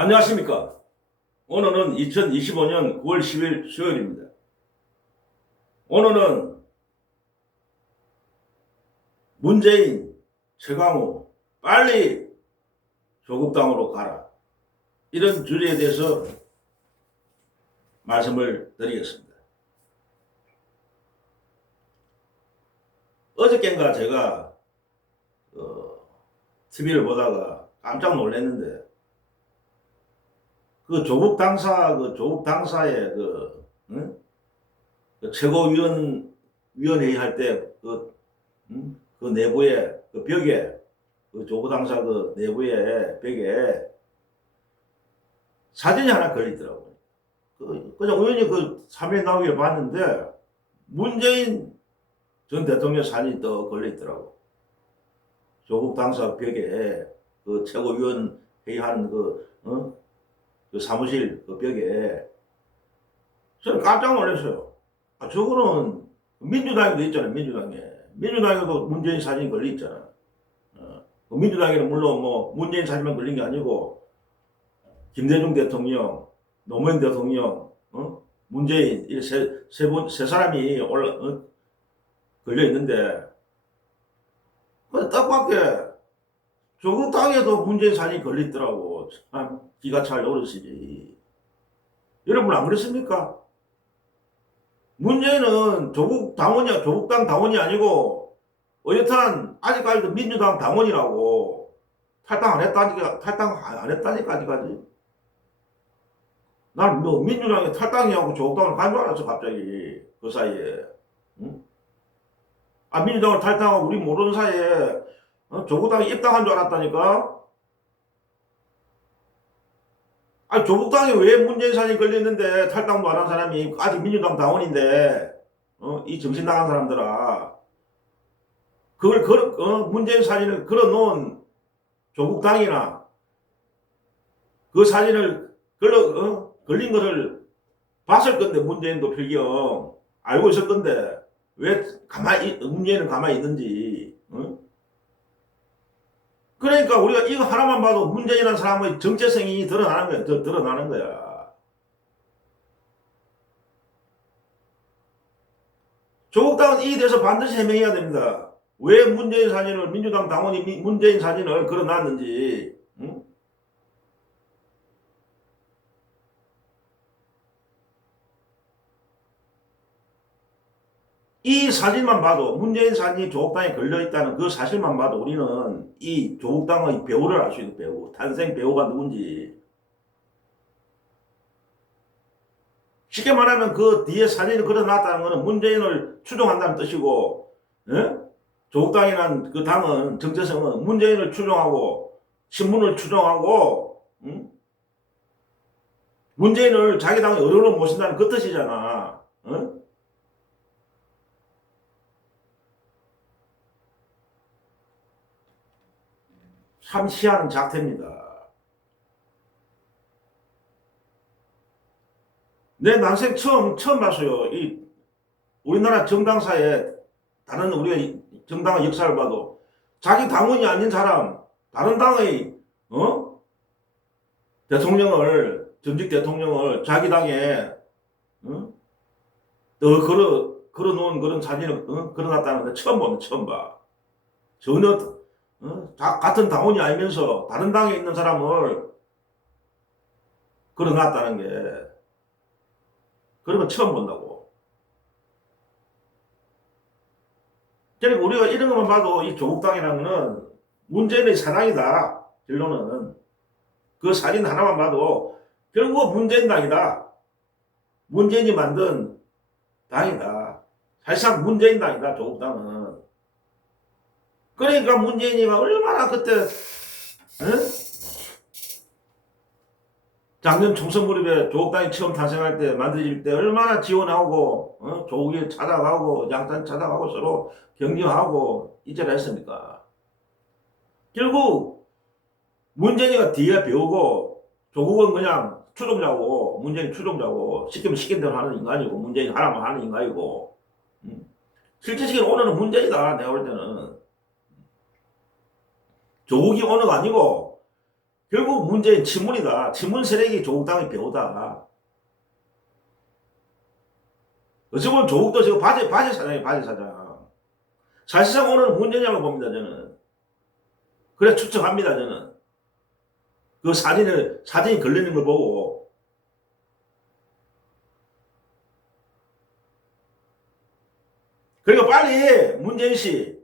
안녕하십니까. 오늘은 2025년 9월 10일 수요일입니다. 오늘은 문재인, 최강우 빨리 조국당으로 가라, 이런 주제에 대해서 말씀을 드리겠습니다. 어저께인가 제가 TV를 보다가 깜짝 놀랐는데, 그 조국 당사의 그 최고위원회의 할 때 그 내부에 그 벽에, 그 조국 당사 그 내부에 벽에 사진이 하나 걸리더라고요. 그냥 우연히 그 화면에 나오길 봤는데 문재인 전 대통령 사진이 또 걸려 있더라고. 조국 당사 벽에, 그 최고위원 회의하는 그 사무실 그 벽에. 저는 깜짝 놀랐어요. 저거는 민주당에도 있잖아요. 민주당에도 문재인 사진이 걸려 있잖아. 민주당에는 물론 뭐 문재인 사진만 걸린 게 아니고 김대중 대통령, 노무현 대통령, 문재인, 이 세 사람이 걸려 있는데, 뜻밖의 조국 당에도 문재인 사진이 걸려 있더라고. 참 기가 찰 노릇이지. 여러분 안 그랬습니까? 문재인은 조국당 당원이 아니고 어엿한 아직까지도 민주당 당원이라고. 탈당 안 했다니까 아직까지. 난 뭐 민주당이 탈당이하고 조국당을 간 줄 알았어 갑자기 그 사이에. 응? 민주당을 탈당하고 우리 모르는 사이에 조국당이 입당한 줄 알았다니까. 조국당에 왜 문재인 사진이 걸렸는데 탈당도 안 한 사람이 아직 민주당 당원인데, 이 정신 나간 사람들아. 문재인 사진을 걸어놓은 조국당이나 그 사진을 걸린 것을 봤을 건데, 문재인도 필경 알고 있을 건데 왜 문재인은 가만히 있는지. 그러니까 우리가 이거 하나만 봐도 문재인이라는 사람의 정체성이 드러나는 거야. 조국당은 이에 대해서 반드시 해명해야 됩니다. 왜 민주당 당원이 문재인 사진을 걸어놨는지. 응? 이 사진만 봐도, 문재인 사진이 조국당에 걸려있다는 그 사실만 봐도 우리는 이 조국당의 배우를 알 수 있는 배우, 탄생 배우가 누군지. 쉽게 말하면 그 뒤에 사진을 걸어놨다는 것은 문재인을 추종한다는 뜻이고, 조국당이라는 그 당은, 정체성은 문재인을 추종하고 신문을 추종하고, 문재인을 자기 당의 어른으로 모신다는 그 뜻이잖아. 참 희한한 작태입니다. 내 난생 처음 봤어요. 이 우리나라 정당사에, 다른 우리가 정당의 역사를 봐도 자기 당원이 아닌 사람, 다른 당의 전직 대통령을 자기 당에 걸어놓은 그런 사진을 걸어놨다는 데 처음 봐. 전혀 같은 당원이 아니면서 다른 당에 있는 사람을 걸어놨다는 게, 그런 건 처음 본다고. 그러니까 우리가 이런 것만 봐도 이 조국당이라는 거는 문재인의 사당이다. 결론은 그 사진 하나만 봐도 결국 문재인 당이다. 문재인이 만든 당이다. 사실상 문재인 당이다, 조국당은. 그러니까 문재인이가 얼마나 그때 작년 총선 무렵에 조국당이 처음 탄생할 때, 만들어질 때 얼마나 지원하고, 조국이 찾아가고 양산 찾아가고 서로 격려하고 이제라 했습니까? 결국 문재인이가 뒤에 배우고 조국은 그냥 추종자고, 문재인 추종자고, 시키면 시킨 대로 하는 인간이고, 문재인 하라면 하는 인간이고. 실질적인 오너는 문재인이다, 내가 볼 때는. 조국이 오너가 아니고 결국 문제는 친문이다. 친문 세력이 조국 당의 배우다. 어찌 보면 조국도 지금 바지 사장이 바지 사장. 사실상 오늘 문제냐고 봅니다, 저는. 그래 추측합니다, 저는. 그 사진이 걸리는 걸 보고. 그러니까 빨리 문재인 씨,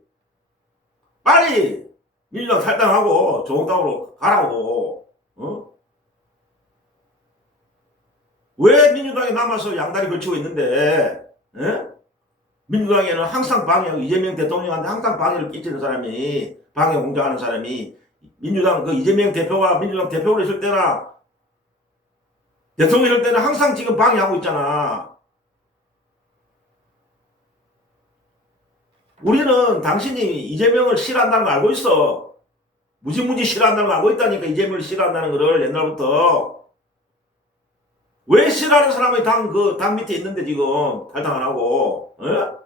빨리 민주당 탈당하고 조국 당으로 가라고. 어? 왜 민주당에 남아서 양다리 걸치고 있는데, 에? 민주당에는 항상 방해, 이재명 대통령한테 항상 방해를 끼치는 사람이, 방해 공작하는 사람이, 민주당, 그 이재명 대표가 민주당 대표로 있을 때나, 대통령 있을 때는 항상 지금 방해하고 있잖아. 우리는 당신이 이재명을 싫어한다는 걸 알고 있어. 무지무지 싫어한다는 걸 알고 있다니까, 이재명을 싫어한다는 거를 옛날부터. 왜 싫어하는 사람이 당 밑에 있는데 지금 탈당 안 하고, 어?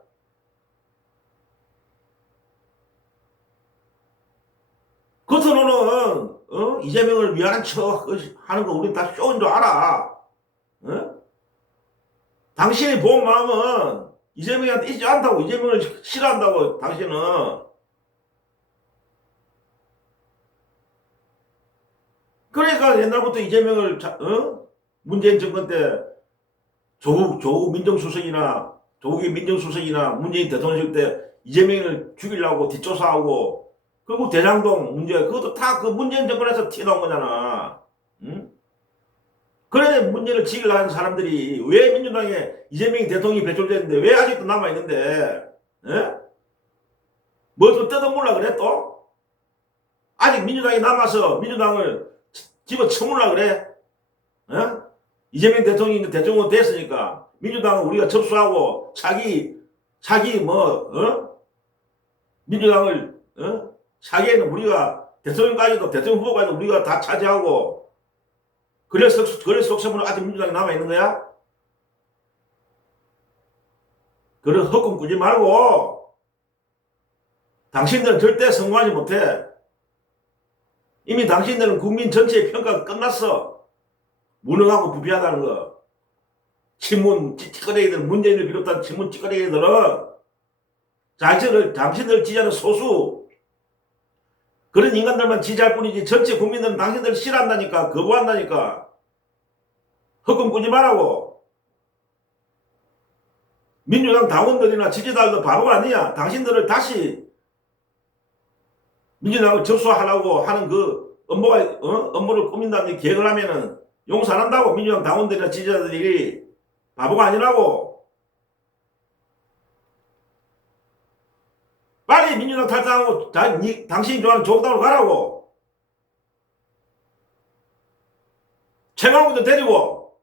겉으로는, 이재명을 미안한 척 하는 거 우린 다 쇼인 줄 알아. 어? 당신이 본 마음은 이재명한테 있지 않다고, 이재명을 싫어한다고, 당신은. 그러니까 옛날부터 이재명을, 문재인 정권 때 조국 민정수석이나 조국의 민정수석이나 문재인 대통령 때 이재명을 죽이려고 뒷조사하고 그리고 대장동 문제 그것도 다 그 문재인 정권에서 튀어나온 거잖아. 응? 그래 문재인을 지키려는 사람들이 왜 민주당에 이재명이 대통령이 배출됐는데 왜 아직도 남아있는데 뭐 좀 뜯어물라 그래 또? 아직 민주당이 남아서 민주당을 집어쳐물라 그래? 이재명 대통령이 대통령 됐으니까 민주당은 우리가 접수하고 자기 민주당을 자기에는 우리가 대통령까지도 대통령 후보까지도 우리가 다 차지하고 그래서 속셈으로 아직 민주당이 남아있는 거야? 그런 헛꿈 꾸지 말고 당신들은 절대 성공하지 못해. 이미 당신들은 국민 전체의 평가가 끝났어. 무능하고 부패하다는 거. 친문 찌꺼레기들, 문재인을 비롯한 친문 찌꺼레기들은 당신들 지지하는 소수 그런 인간들만 지지할 뿐이지 전체 국민들은 당신들을 싫어한다니까, 거부한다니까. 헛꿈 꾸지 말라고. 민주당 당원들이나 지지자들도 바보가 아니야. 당신들을 다시 민주당을 접수하려고 하는 그 업무를 꾸민다는 계획을 하면은 용서 안 한다고. 민주당 당원들이나 지지자들이 바보가 아니라고. 빨리 민주당 탈당하고 당신이 좋아하는 조국당으로 가라고. 최강욱도 데리고.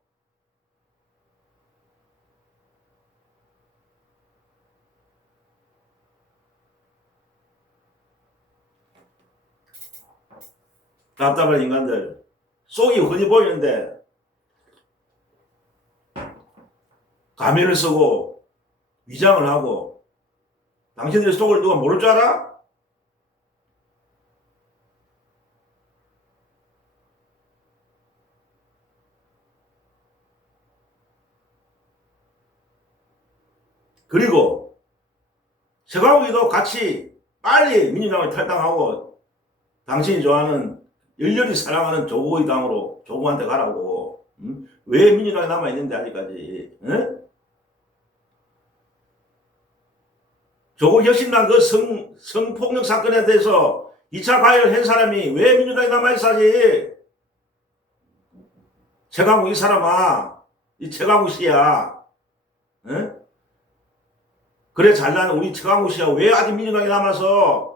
답답한 인간들. 속이 흔히 보이는데 가면을 쓰고 위장을 하고 당신들의 속을 누가 모를 줄 알아? 그리고 최강욱이도 같이 빨리 민주당을 탈당하고 당신이 좋아하는 열렬히 사랑하는 조국의 당으로 조국한테 가라고. 응? 왜 민주당에 남아있는데 아직까지. 응? 조국혁신당 그 성폭력 사건에 대해서 2차 가해를 한 사람이 왜 민주당에 남아있어야지. 최강욱 이 사람아. 이 최강욱 씨야. 응? 그래 잘나는 우리 최강욱 씨야. 왜 아직 민주당에 남아서.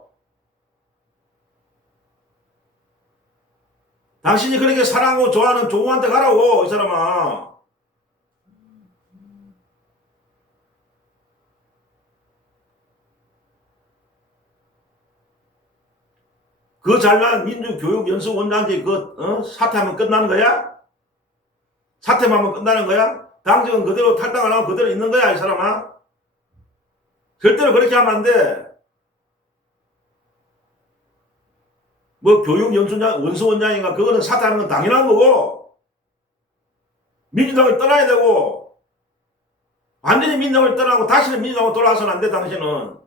당신이 그렇게 사랑하고 좋아하는 조국한테 가라고 이 사람아. 그 잘난 민주교육연수원장직 사퇴하면 끝나는 거야? 사퇴만 하면 끝나는 거야? 당직은 그대로 탈당 안 하고 그대로 있는 거야 이 사람아? 절대로 그렇게 하면 안 돼. 뭐 교육연수원장, 원수원장인가 그거는 사퇴하는 건 당연한 거고 민주당을 떠나야 되고 완전히 민주당을 떠나고 다시는 민주당으로 돌아와서는 안 돼. 당신은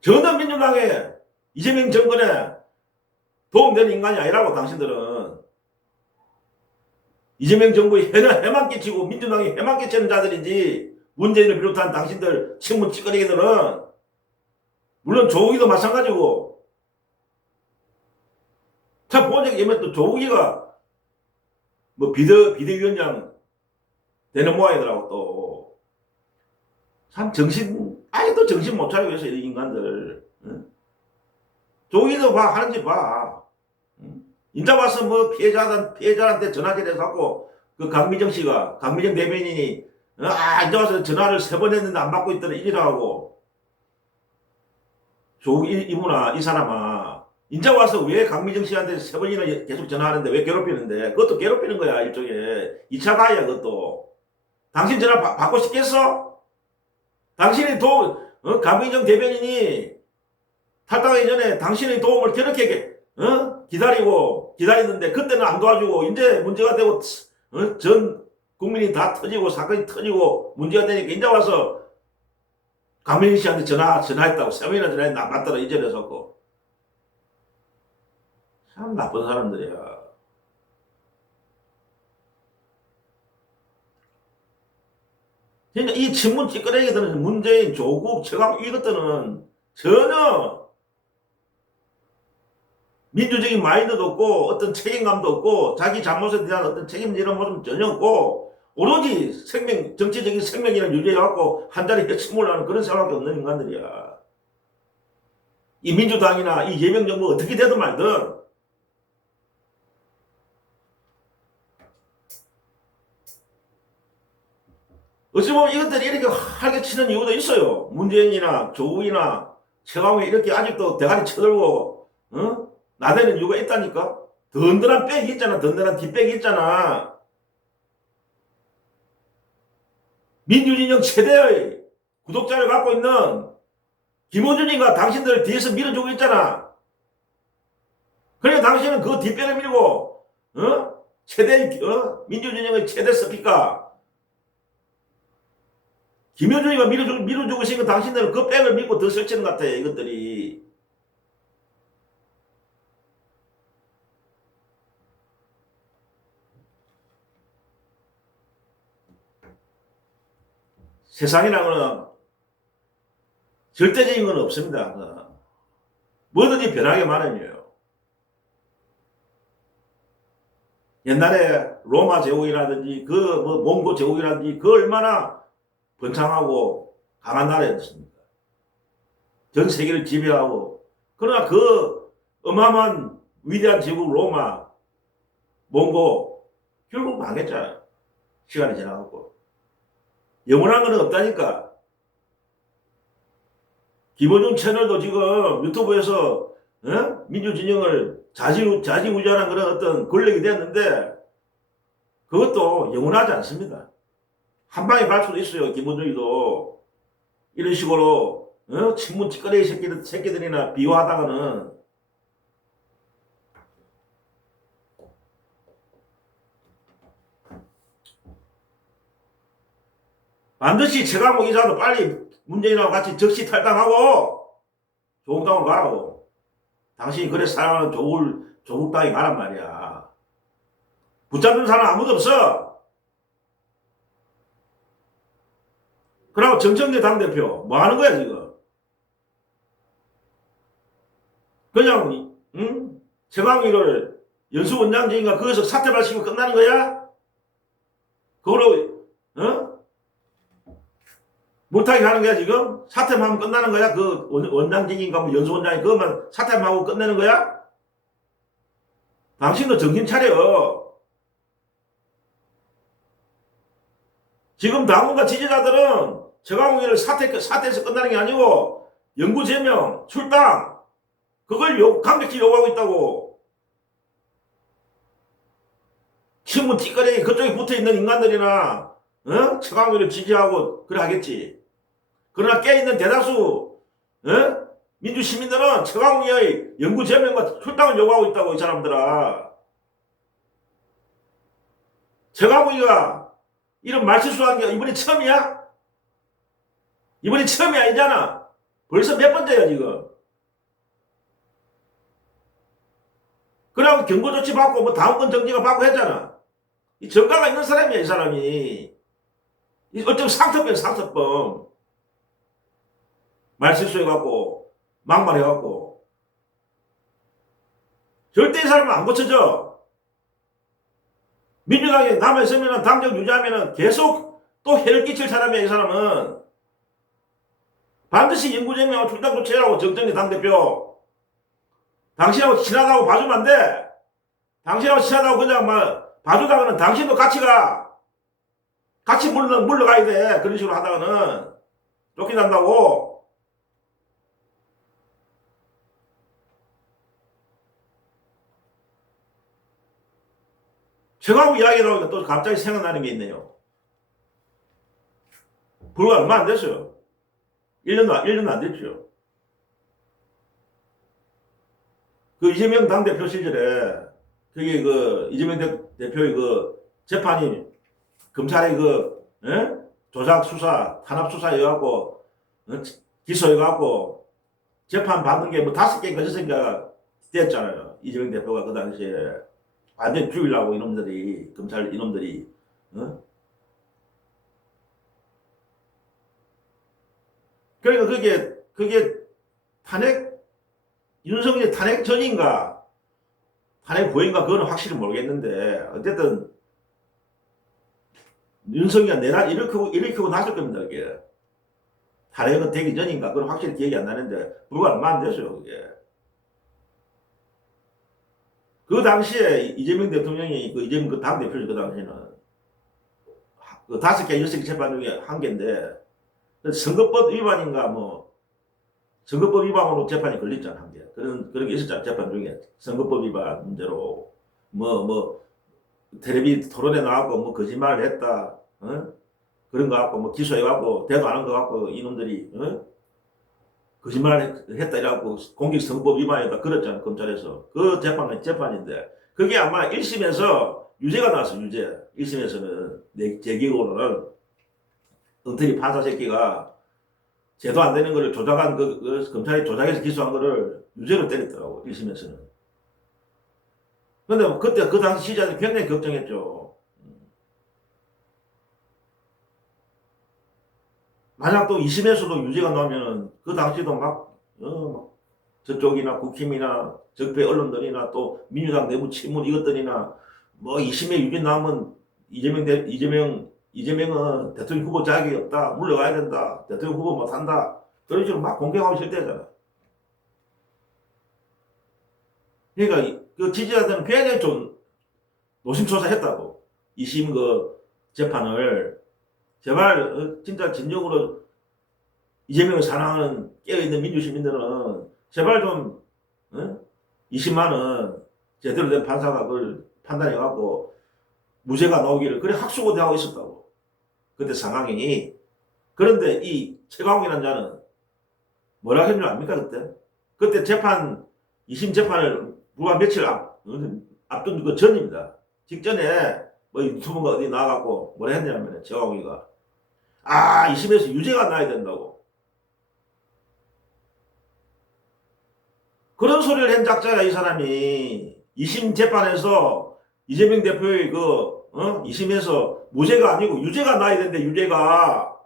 전혀 민주당에 이재명 정권에 도움되는 인간이 아니라고. 당신들은 이재명 정부에 해만 끼치고 민주당이 해만 끼치는 자들이지 문재인을 비롯한 당신들 친문 찌꺼리들은 물론 조국이도 마찬가지고. 참 보니까 이번에 또 조국이가 뭐 비대위원장 되는 모양이더라고. 또 참 아직도 정신 못 차리고 있어 이 인간들. 응? 조국이도 봐 하는지 봐. 응? 인자 와서 뭐 피해자한테 전화기를 하고 그 강미정 대변인이 인자 와서 전화를 3번 했는데 안 받고 있더니 이러하고. 조국 이분아 이 사람아 인자 와서 왜 강미정 씨한테 3번이나 계속 전화하는데 왜 괴롭히는데. 그것도 괴롭히는 거야. 일종의 2차 가해야 그것도. 당신 전화 받고 싶겠어? 당신이 강미정 대변인이 탈당하기 전에 당신의 도움을 그렇게 기다리는데 그때는 안 도와주고 이제 문제가 되고 전 국민이 다 터지고 사건이 터지고 문제가 되니까 인자 와서 강민희 씨한테 전화했다고 3번이나 전화했는데 안 받더라. 이전에서고. 참 나쁜 사람들이야. 그러니까 이 친문 찌끄레기들은 문재인, 조국, 최강욱 이것들은 전혀 민주적인 마인드도 없고 어떤 책임감도 없고 자기 잘못에 대한 어떤 책임지는 모습은 전혀 없고 오로지 정치적인 생명이나 유지해갖고 한 자리 해치우려는 그런 생각밖에 없는 인간들이야. 이 민주당이나 이 이재명 정부 어떻게 되든 말든 어찌 보면 이것들이 이렇게 활게 치는 이유도 있어요. 문재인이나 조국이나 최강욱이 이렇게 아직도 대가리 쳐들고 나대는 이유가 있다니까. 든든한 백이 있잖아. 든든한 뒷백이 있잖아. 민주진영 최대의 구독자를 갖고 있는 김어준이가 당신들 뒤에서 밀어주고 있잖아. 그러니까 당신은 그 뒷배를 밀고 민주진영의 최대 스피커 김여준이가 밀어주고 있으니까 당신들은 그 백을 밀고 더 설치는 것 같아. 이것들이. 세상이라고는 절대적인 건 없습니다. 뭐든지 변하게 마련이에요. 옛날에 로마 제국이라든지 몽고 제국이라든지 얼마나 번창하고 강한 나라였습니다. 전 세계를 지배하고. 그러나 그 어마어마한 위대한 제국 로마, 몽고 결국 망했잖아요. 시간이 지나가고. 영원한 건 없다니까. 김어준 채널도 지금 유튜브에서 민주진영을 좌지우지하는 그런 어떤 권력이 되었는데 그것도 영원하지 않습니다. 한 방에 갈 수도 있어요. 김어준이도 이런 식으로 친문 찌꺼레기 새끼들이나 비호하다가는. 반드시 최강욱 이사도 빨리 문재인하고 같이 적시 탈당하고 조국당으로 가라고. 당신이 그래 사랑하는 조국당이 가란 말이야. 붙잡는 사람 아무도 없어. 그리고 정청래 당대표 뭐 하는 거야 지금. 그냥 최강욱을 연수원장직인가 거기서 사퇴발시키고 끝나는 거야? 그걸로 물타기 하는 거야 지금? 사퇴만 하면 끝나는 거야? 그 원장직인가 뭐 연수원장이 그것만 사퇴만 하고 끝내는 거야? 당신도 정신 차려. 지금 당원과 지지자들은 최강욱을 사퇴해서 끝나는 게 아니고 영구 제명, 출당 그걸 강력히 요구하고 있다고. 친문 찌꺼레기 그쪽에 붙어있는 인간들이나 최강욱을 지지하고 그래 하겠지. 그러나 깨있는 대다수 민주시민들은 최강욱의 영구 제명과 출당을 요구하고 있다고 이 사람들아. 최강욱이가 이런 말실수한 게 이번이 처음이야? 이번이 처음이 아니잖아. 벌써 몇 번째야 지금. 그러고 경고조치 받고 뭐 다음번 정지가 받고 했잖아. 이 정가가 있는 사람이야 이 사람이. 이 어쩜 상습범 상습범. 말실수해갖고 막말해갖고. 절대 이 사람은 안 고쳐져. 민주당에 남아있으면 당적 유지하면 계속 또 해를 끼칠 사람이야 이 사람은. 반드시 영구제명하고 출당 조치해라고 정정희 당대표. 당신하고 친하다고 봐주면 안 돼. 당신하고 친하다고 그냥 막 봐주다가는 당신도 같이 가. 같이 물러가야 돼. 그런 식으로 하다가는 쫓겨난다고. 최강욱 이야기 나오니까 또 갑자기 생각나는 게 있네요. 불과 얼마 안 됐어요. 1년도 안 됐죠. 그 이재명 당대표 시절에 그게 그 이재명 대표의 그 재판이 검찰의 그 조작 수사, 탄압 수사 해갖고 기소해갖고 재판 받는 게 뭐 5개인가 6개가 됐잖아요. 이재명 대표가 그 당시에 완전 죽이려고 이놈들이 검찰 이놈들이 그러니까 그게 탄핵 윤석열이 탄핵 전인가 탄핵 후인가 그거는 확실히 모르겠는데 어쨌든 윤석열이 내란 일으키고 났을 겁니다. 그게 탄핵은 되기 전인가 그건 확실히 기억이 안 나는데 불과 얼마 안 됐어요. 그게 그 당시에 이재명 대통령이 그 이재명 그 당대표죠. 그 당시에는 그 5개 6개 재판 중에 1개인데 선거법 위반인가 뭐 선거법 위반으로 재판이 걸렸잖아. 한 개. 그런 게 있었잖아. 재판 중에 선거법 위반 문제로 뭐 텔레비 토론에 나왔고 뭐 거짓말을 했다. 그런 거 갖고 뭐 기소해갖고 대도 안 한 거 갖고 이놈들이 거짓말을 했다 이래갖고 공직선거법 위반이다 그랬잖아. 검찰에서 그 재판은 재판인데 그게 아마 1심에서 유죄가 나왔어. 유죄. 1심에서는 제 기억으로는 엉터리 판사 새끼가 제도 안 되는 거를 조작한 그 검찰이 조작해서 기소한 거를 유죄로 때렸더라고. 1심에서는. 근데 그때 그 당시 시장이 굉장히 걱정했죠. 만약 또 2심에서도 유죄가 나오면은 그 당시도 막 저쪽이나 국힘이나 적폐 언론들이나 또 민주당 내부 친문 이것들이나 뭐 2심에 유죄 나오면 이재명은 대통령 후보 자격이 없다. 물러가야 된다. 대통령 후보 못한다. 그런 식으로 막 공격하고 있을 때잖아. 그러니까 그 지지자들은 굉장히 좀 노심초사했다고. 2심 그 재판을 제발 진짜 진정으로 이재명을 사랑하는 깨어있는 민주시민들은 제발 좀 20만원 제대로 된 판사가 그걸 판단해갖고 무죄가 나오기를 그래 학수고대하고 있었다고. 그때 상황이. 그런데 이 최강욱이라는 자는 뭐라 했는 줄 압니까 그때? 그때 재판 2심 재판을 불과 며칠 앞둔 그 전입니다. 직전에 뭐 유튜브가 어디 나와갖고 뭐라 했냐면 최강욱이가 2심에서 유죄가 나야 된다고. 그런 소리를 한 작자가 이 사람이 2심 재판에서 이재명 대표의 2심에서 무죄가 아니고 유죄가 나야 된대. 유죄가.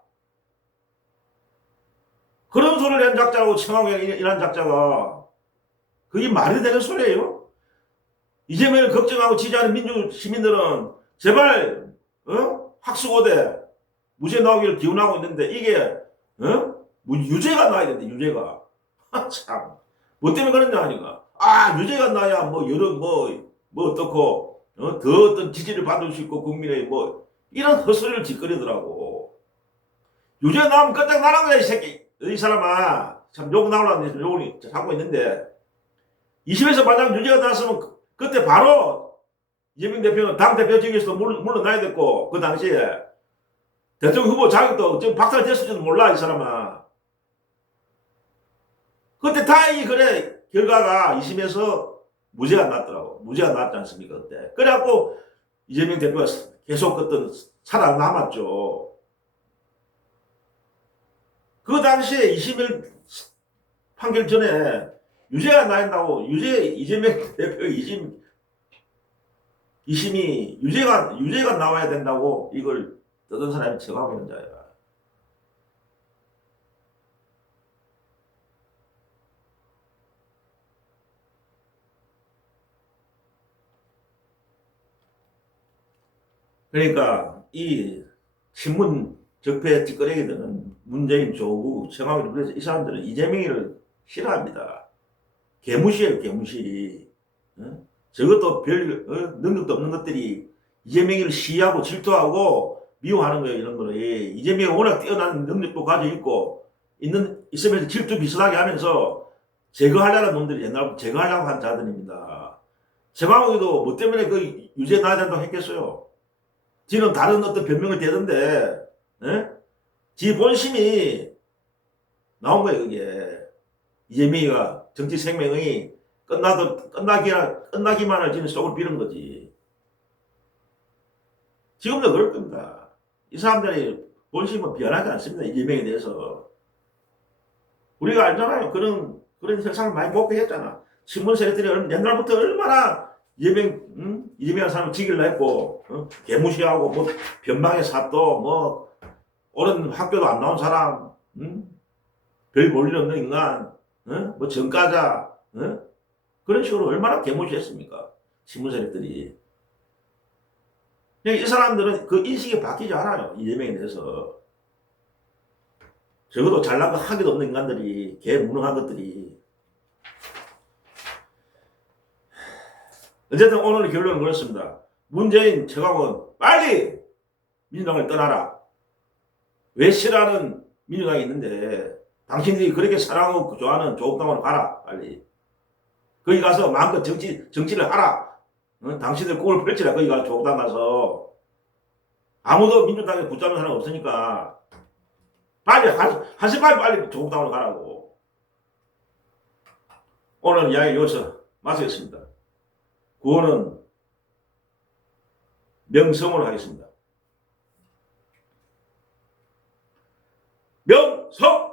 그런 소리를 한 작자라고 최강욱이라는 작자가. 그게 말이 되는 소리예요? 이재명을 걱정하고 지지하는 민주 시민들은 제발 학수고대 무죄 나오기를 기원하고 있는데 이게 유죄가 나야 된대. 유죄가. 참. 뭐 때문에 그런지 아니까. 유죄가 나야 뭐 여러 뭐 어떻고 더 어떤 지지를 받을 수 있고 국민의 뭐 이런 헛소리를 짓거리더라고. 유죄 나오면 끝장나는 거야 이 새끼. 이 사람아. 참 욕 나오려는 욕을 하고 있는데 2심에서 만약 유죄가 나왔으면 그때 바로 이재명 대표는 당대표직에서 물러나야 됐고 그 당시에 대통령 후보 자격도 지금 박탈됐을지도 몰라 이 사람아. 그때 다행히 그래 결과가 2심에서 무죄가 났더라고. 무죄가 났지 않습니까 그때. 그래갖고 이재명 대표가 계속 어떤 살아남았죠. 그 당시에 21 판결 전에 유죄가 나온다고 이재명 대표 2심이 유죄가 나와야 된다고 이걸 떠든 사람이 정하고 있는 자야. 그러니까 이 신문 적폐 찌꺼레기들은 문재인, 조국, 청와대 그래서 이 사람들은 이재명이를 싫어합니다. 개무시예요, 개무시. 어? 저것도 별 능력도 없는 것들이 이재명이를 시기하고 질투하고 미워하는 거예요, 이런 거를. 이재명이 워낙 뛰어난 능력도 가지고 있고 있으면서 질투 비슷하게 하면서 제거하려는 놈들이 옛날부터 제거하려고 한 자들입니다. 최광욱이도 뭐 때문에 그 유죄 나야 된다고 했겠어요. 지는 다른 어떤 변명을 대던데, 에? 지 본심이 나온 거예요, 그게. 이재명이가 정치 생명이 끝나기만을 지는 속을 비는 거지. 지금도 그럴 겁니다. 이 사람들이 본심은 변하지 않습니다, 이재명에 대해서. 우리가 알잖아요. 그런 현상을 많이 목격했잖아. 신문 세력들이 옛날부터 얼마나 이재명 사람을 죽이려 했고, 개무시하고, 뭐, 변방의 사또, 뭐, 옳은 학교도 안 나온 사람, 별 볼일 없는 인간, 뭐, 전과자, 그런 식으로 얼마나 개무시했습니까? 신문 세력들이. 이 사람들은 그 인식이 바뀌지 않아요. 이재명에 대해서. 적어도 잘난 거 하기도 없는 인간들이, 개무능한 것들이. 어쨌든 오늘 결론은 그렇습니다. 문재인, 최강욱은 빨리 민주당을 떠나라. 왜 싫어하는 민주당이 있는데 당신들이 그렇게 사랑하고 좋아하는 조국당으로 가라. 빨리. 거기 가서 마음껏 정치를 하라. 당신들 꿈을 펼치라. 거기 가서 조국당 가서. 아무도 민주당에 붙잡는 사람 없으니까 빨리 빨리 조국당으로 가라고. 오늘 이야기 여기서 마치겠습니다. 구호는 명성으로 하겠습니다. 명성!